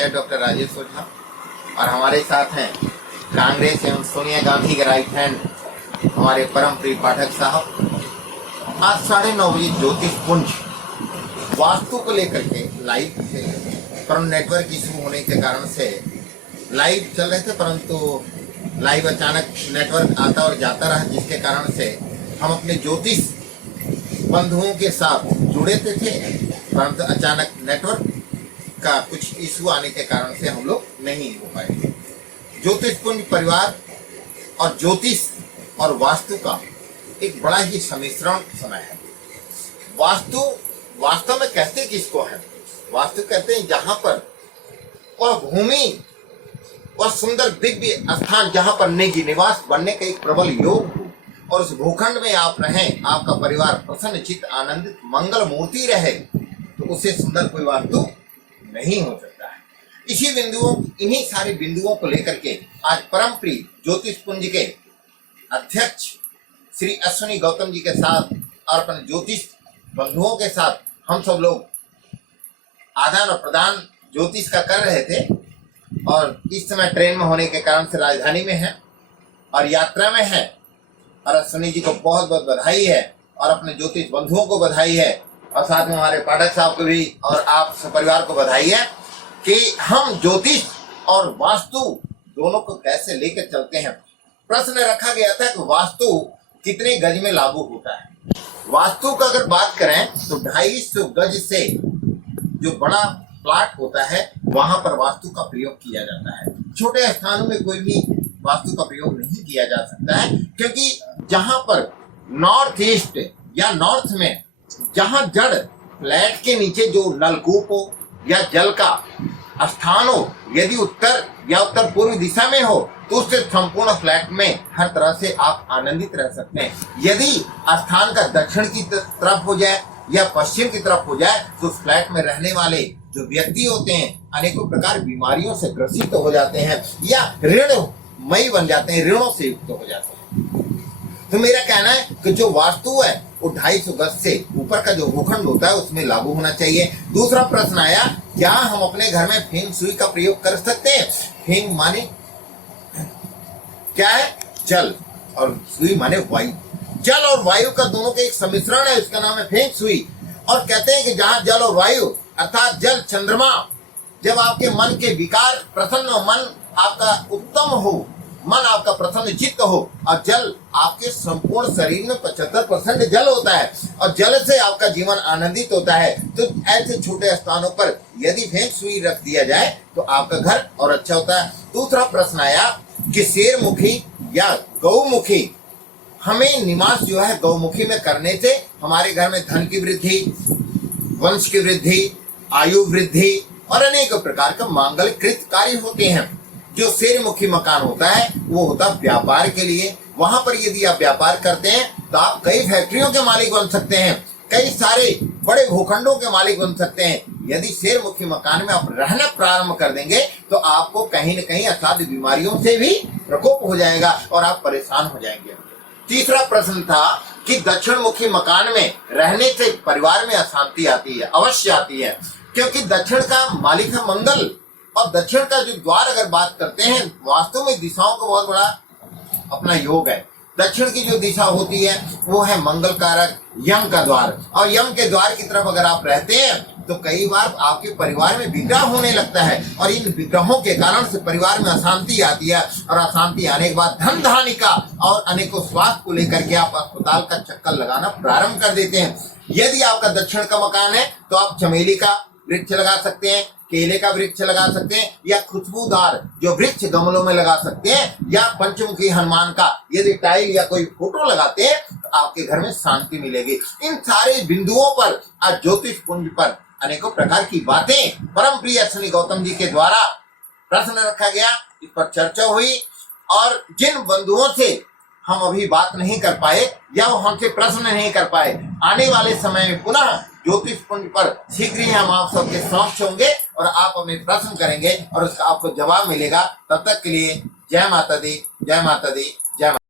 Panchayat doctor Rajesh ओझा और हमारे साथ हैं कांग्रेस एवं सोनिया गांधी के राइट हैंड हमारे परम प्रिय पाठक साहब। आज 9:30 बजे ज्योतिष पुंज वास्तु को लेकर के लाइव थे, परंतु नेटवर्क इशू होने के कारण से लाइव चल रहे थे, परंतु लाइव अचानक नेटवर्क आता और जाता रहा, जिसके कारण से हम अपने ज्योतिष बंधुओं के साथ जुड़े थे, परंतु अचानक नेटवर्क का कुछ इशू आने के कारण से हम लोग नहीं हो पाए। ज्योतिष पुंज परिवार और ज्योतिष और वास्तु का एक बड़ा ही सम्मिश्रण समय है। वास्तव में कहते किसको है? वास्तु कहते हैं जहां पर वह भूमि, वह सुंदर दिव्य स्थान जहां पर निवास बनने का एक प्रबल योग हो और उस भूखंड में आप रहें, आपका परिवार प्रसन्न चित्त आनंदित मंगल मूर्ति रहे, तो उससे सुंदर कोई वास्तु नहीं हो सकता है। इन्हीं सारे बिंदुओं को लेकर के आज परम प्रिय ज्योतिष पुंज के अध्यक्ष श्री अश्विनी गौतम जी के साथ और अपने ज्योतिष बंधुओं के साथ हम सब लोग आदान और प्रदान ज्योतिष का कर रहे थे और इस समय ट्रेन में होने के कारण से राजधानी में है और यात्रा में है। और अश्विनी जी को बहुत बहुत बधाई है और अपने ज्योतिष बंधुओं को बधाई है और साथ में हमारे पाठक साहब को भी और आप परिवार को बधाई है कि हम ज्योतिष और वास्तु दोनों को कैसे लेकर चलते हैं। प्रश्न रखा गया था कि वास्तु कितने गज में लागू होता है। वास्तु का अगर बात करें तो 250 गज से जो बड़ा प्लाट होता है वहां पर वास्तु का प्रयोग किया जाता है। छोटे स्थानों में कोई भी वास्तु का प्रयोग नहीं किया जा सकता है, क्योंकि जहां पर नॉर्थ ईस्ट या नॉर्थ में जहां जड़ फ्लैट के नीचे जो नलकूप हो या जल का स्थान हो, यदि उत्तर या उत्तर पूर्व दिशा में हो तो उससे संपूर्ण फ्लैट में हर तरह से आप आनंदित रह सकते हैं। यदि स्थान का दक्षिण की तरफ हो जाए या पश्चिम की तरफ हो जाए तो उस फ्लैट में रहने वाले जो व्यक्ति होते हैं अनेकों प्रकार बीमारियों से ग्रसित हो जाते हैं या ऋणमयी बन जाते हैं, ऋणों से युक्त हो जाते हैं। तो मेरा कहना है कि जो वास्तु है वो 250 गज से ऊपर का जो भूखंड होता है उसमें लागू होना चाहिए। दूसरा प्रश्न आया, क्या हम अपने घर में फेंग शुई का प्रयोग कर सकते हैं? फेंग माने क्या है? जल, और सुई माने वायु। जल और वायु का दोनों का एक सम्मिश्रण है, उसका नाम है फेंग शुई। और कहते हैं कि जहां जल और वायु अर्थात जल चंद्रमा, जब आपके मन के विकार प्रसन्न, मन आपका उत्तम हो, मन आपका प्रसन्न चित्त हो और जल आपके संपूर्ण शरीर में 75% जल होता है और जल से आपका जीवन आनंदित होता है, तो ऐसे छोटे स्थानों पर यदि फेंग शुई रख दिया जाए तो आपका घर और अच्छा होता है। दूसरा प्रश्न आया कि शेरमुखी या गौमुखी, हमें निवास जो है गौमुखी में करने से हमारे घर में धन की वृद्धि, वंश की वृद्धि, आयु वृद्धि और अनेक प्रकार का मांगलिक कार्य होते हैं। जो शेरमुखी मकान होता है वो होता है व्यापार के लिए। वहां पर यदि आप व्यापार करते हैं तो आप कई फैक्ट्रियों के मालिक बन सकते हैं, कई सारे बड़े भूखंडों के मालिक बन सकते हैं। यदि शेरमुखी मकान में आप रहना प्रारंभ कर देंगे तो आपको कहीं न कहीं असाध्य बीमारियों से भी प्रकोप हो जाएगा और आप परेशान हो जाएंगे। तीसरा प्रश्न था कि दक्षिण मुखी मकान में रहने से परिवार में अशांति आती है, अवश्य आती है, क्योंकि दक्षिण का मालिक है मंगल और दक्षिण का जो द्वार अगर बात करते हैं, वास्तव में दिशाओं का बहुत बड़ा अपना योग है। दक्षिण की जो दिशा होती है वो है मंगल कारक यम का द्वार, और यम के द्वार की तरफ अगर आप रहते हैं तो कई बार आपके परिवार में विग्रह होने लगता है और इन विग्रहों के कारण से परिवार में अशांति आती है और अशांति आने के बाद धन धान्य का और अनेकों स्वास्थ्य को लेकर के आप अस्पताल का चक्कर लगाना प्रारंभ कर देते हैं। यदि आपका दक्षिण का मकान है तो आप चमेली का वृक्ष लगा सकते हैं, केले का वृक्ष लगा सकते हैं या खुशबूदार जो वृक्ष गमलों में लगा सकते हैं, या पंचमुखी हनुमान का यदि टाइल या कोई फोटो लगाते हैं तो आपके घर में शांति मिलेगी। इन सारे बिंदुओं पर आज ज्योतिष पुंज पर अनेकों प्रकार की बातें परम प्रिय अश्विनी गौतम जी के द्वारा प्रश्न रखा गया, इस पर चर्चा हुई और जिन बंधुओं से हम अभी बात नहीं कर पाए या वो हमसे प्रश्न नहीं कर पाए, आने वाले समय में पुनः ज्योतिष पुंज पर शीघ्र ही हम आप सबके समक्ष होंगे और आप अपने प्रश्न करेंगे और उसका आपको जवाब मिलेगा। तब तक के लिए जय माता दी, जय माता दी, जय माता।